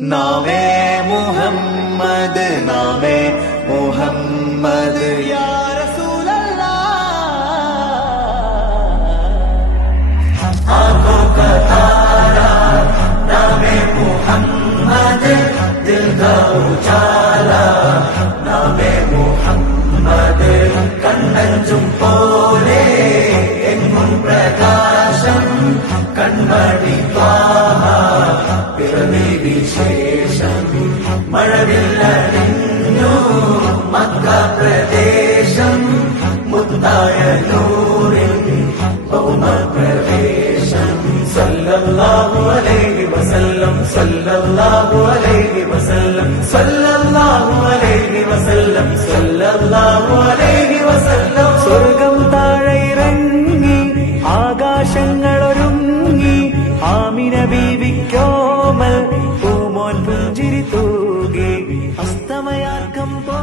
നാമേ മുഹമ്മദ് നാമേ മുഹമ്മദ് യാ റസൂലല്ലാഹ് ആँखों का तारा नामे मुहम्मद दिल का उजाला नामे मुहम्मद കണ്ണഞ്ചും പോലെ എങ്ങും പ്രകാശം കൺമണി ത്വാഹ പിറവി വിശേഷം മഴവില്ലണിഞ്ഞു മക്ക പ്രദേശം മുത്തായ നൂറിൽ ഭൗമ പ്രവേശം സല്ലല്ലാഹു അലൈഹി വസല്ലം സല്ലല്ലാഹു അലൈഹി വസല്ലം സല്ലല്ലാഹു അലൈഹി വസല്ലം സല്ലല്ലാഹു അലൈഹി വസല്ലം സ്വർഗം താഴെ ഇറങ്ങി ആകാശങ്ങളൊരുങ്ങി ആമിന ബീവിക്കോമൽ പൂമോൻ പുഞ്ചിരി തൂകി അസ്തമയാർക്കം പോ